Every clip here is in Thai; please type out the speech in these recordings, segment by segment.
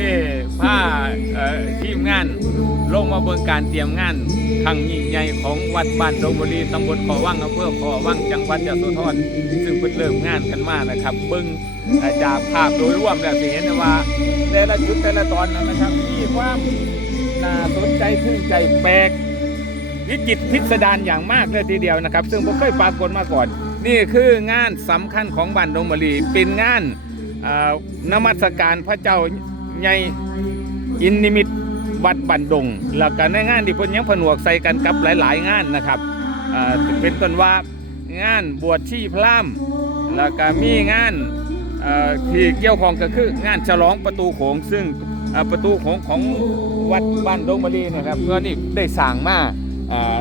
นี้ผ้าทีมงานลงมาเบิ่งการเตรียมงานครั้งยิ่งใหญ่ของวัดบ้านดงบุรีตำบลขอวังอำเภอขอวังจังหวัดยะโสธรซึ่งเพิ่นเริ่มงานกันมานะครับเบิ่งจากภาพโดยรวมแล้วสิเห็นได้ว่าแต่ละจุดแต่ละตอนนะครับมีความน่าสนใจทึ่งใจแปลกวิจิตพิสดารอย่างมากเลยทีเดียวนะครับ ซึ่งผมเคยปรากฏมาก่อน นี่คืองานสำคัญของบ้านดงมะลีเป็นงานนมัสการพระเจ้า ใหญ่อินนิมิตวัดบันดง แล้วก็ในงานที่เพิ่นยังผนวกใส่กันกับหลาย ๆ งานนะครับเป็นต้นว่างานบวชชีพราหมณ์แล้วก็มีงานเอ่อที่เกี่ยวข้องก็คืองานฉลองประตูโขงซึ่งประตูโขงของวัดบ้านดงมะลีนะครับก็นี่ได้สร้างมา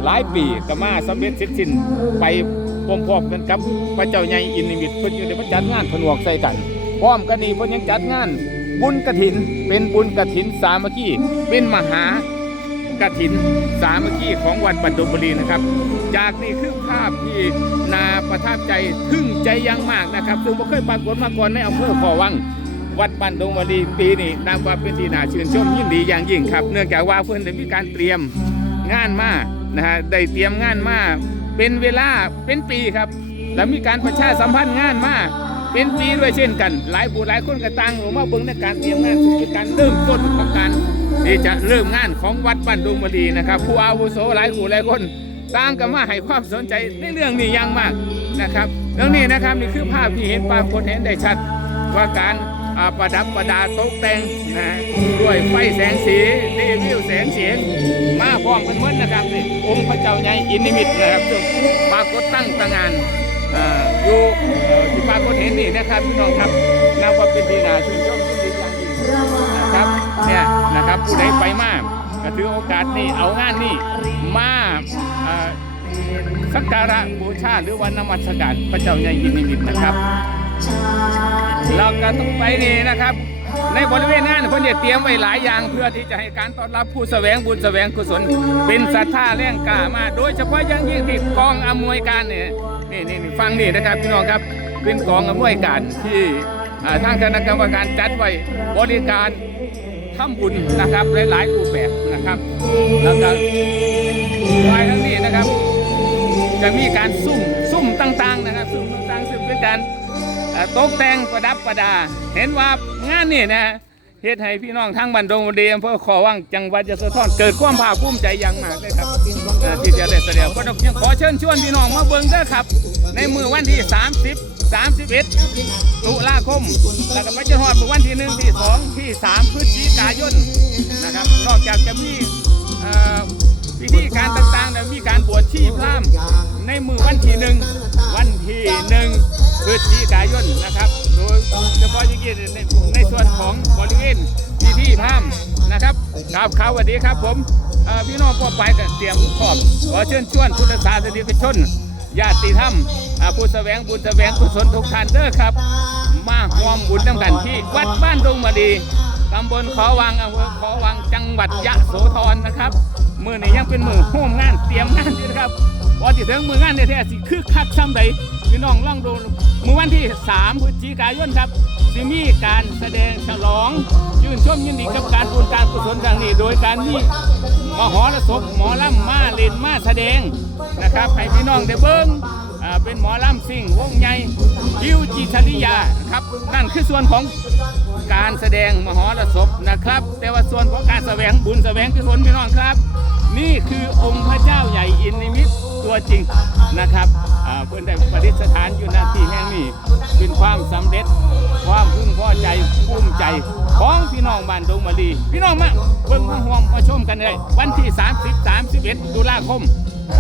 หลายปีก็มาสำเร็จเสร็จสิ้นไปพร้อมๆกันกับพระเจ้าใหญ่อินนิมิตเพิ่นอยู่ในประจัดงานผนวกใส่กันพร้อมกันนี้เพิ่นยังจัดงาน บุญกฐินเป็นบุญกฐินสามัคคีเป็นมหากฐินสามัคคีของวัดบันดงบุรีนะครับ จากนี่คือภาพที่นาประทับใจทึ่งใจยังมากนะครับ ซึ่งบ่เคยปรากฏมาก่อนในอำเภอขอวังวัดบ้านดงวลีปีนี้นับว่าเป็นที่น่าชื่นชมยินดีอย่างยิ่งครับ เนื่องจากว่าเพิ่อนได้มีการเตรียมงานมานะฮะได้เตรียมงานมาเป็นเวลาเป็นปีครับ แล้วมีการประชาสัมพันธ์งานมา เป็นปีด้วยเช่นกัน หลายผู้หลายคนก็ต่างผมว่าเบิ่งในการเตรียมงานคือการเริ่มต้นของการที่จะเริ่มงานของวัดบ้านดงมะลีนะครับ ผู้อาวุโสหลายผู้หลายคนต่างกันมาให้ความสนใจในเรื่องนี้ย่างมากนะครับเรื่องนี้นะครับนี่คือภาพที่เห็นปรากฏเห็นได้ชัดว่าการประดับประดาตกแต่งนะด้วยไฟแสงสีเดวิวแสงเสียงมาพร้อมกันมดนะครับนี่องค์พระเจ้าใหญ่อินนิมิตนะครับซึ่งปรากฏตั้งตระงาน อ่าอยู่เอ่อที่ปรากฏเห็นนี่นะครับพี่น้องครับนับว่าเป็นที่น่าชื่นชมยินดีอย่างยิ่งนะครับเนี่ยนะครับผู้ใดไปมากก็ถือโอกาสนี้เอางานนี้มาอ่าสักการะบูชาหรือวันนมัสการพระเจ้าใหญ่อินนิมิตนะครับ เราก็ต้องไปนี่นะครับ ในบริเวณงานเพิ่นจะเตรียมไว้หลายอย่างเพื่อที่จะให้การต้อนรับผู้แสวงบุญแสวงกุศล เป็นศรัทธาแรงกล้ามา โดยเฉพาะอย่างยิ่งที่กองอำนวยการเนี่ย นี่นี่นี่ฟังนี่นะครับพี่น้องครับเป็นกองอำนวยการที่ทางคณะกรรมการจัดไว้บริการทำบุญนะครับหลายๆรูปแบบนะครับแล้วก็รายทั้งนี้นะครับ จะมีการซุ่มซุ่มต่างๆนะครับซุ่มต่างๆซึ่งเป็นการตกแต่งประดับประดา เห็นว่างานนี่นะ เฮ็ดให้พี่น้องทั้งบันดงบันเดีอำเภอขอวังจังหวัดยะโสธรเกิดความภาคภูมิใจอย่างมากเลยครับอ่อที่จะได้แสดงก็ต้องยังขอเชิญชวนพี่น้องมาเบิ่งเด้อครับ ในมือวันที่ 30 31 ตุลาคม แล้วก็ไปจนฮอดวันที่ 1 ที่ 2 ที่ 3 พฤศจิกายนนะครับ นอกจากจะมีเอ่อพิธีการต่างๆเนี่ยมีการบวชชีพราหมณ์ในมือวันที่หนึ่งวันที่หนึ่งพฤศจิกายนนะครับ โดยเฉพาะอย่างยิ่งใน ครับครับข่าสวัสดีครับผมพี่น้องทั่วไปก็เตรียมพร้อมขอเชิญชวนพุทธศาสนิกชนญาติธรรมผู้แสวงบุญแสวงกุศลทุกท่านเด้อครับ มาร่วมบุญน้ำกันที่วัดบ้านดงมาดีตำบลขอวังอำเภอขอวังจังหวัดยะโสธรนะครับ มือนี้ยังเป็นมือโฮมงานเตรียมงานอยู่นะครับพอที่ถึงมืองานแท้ๆสิคือคักซ้ำใดพี่น้องลองดูมือวันที่ 3พฤศจิกายนครับจะมีการแสดงฉลอง นชมยินดีกับการบุญการกุศลครั้งนี้ โดยการมีมหรสพหมอลำมาเล่นมาแสดงนะครับให้พี่น้องได้เบิ้งเป็นหมอลำซิ่งวงใหญ่ยิวจิชริยาครับนั่นคือส่วนของการแสดงมหรสพนะครับ แต่ว่าส่วนของการแสวงบุญแสวงกุศลพี่น้องครับ นี่คือองค์พระเจ้าใหญ่อินนิมิตตัวจริงนะครับเพื่อนได้ประดิษฐานอยู่หน้าที่แห่งนี้เป็นความสำเร็จ ความพึงพอใจภูมิใจ พี่น้องบ้านดงมะลีพี่น้องมาเบิ่งมาห่วมมาชมกันเลยวันที่ 30 31ตุลาคม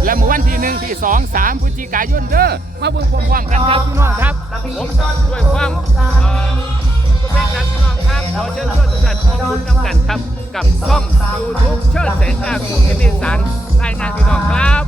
และเมื่อวันที่หนึ่งที่สองสามพฤศจิกายนเด้อมาเบิ่งพร้อมๆกันครับพี่น้องครับผมด้วยความเอ่อแม่กันพี่น้องครับขอเชิญชวนทุกท่านร่วมบุญน้ำกันครับ กับช่องยูทูบเชิดแสงอาคุณกิติสารรายงานพี่น้องครับ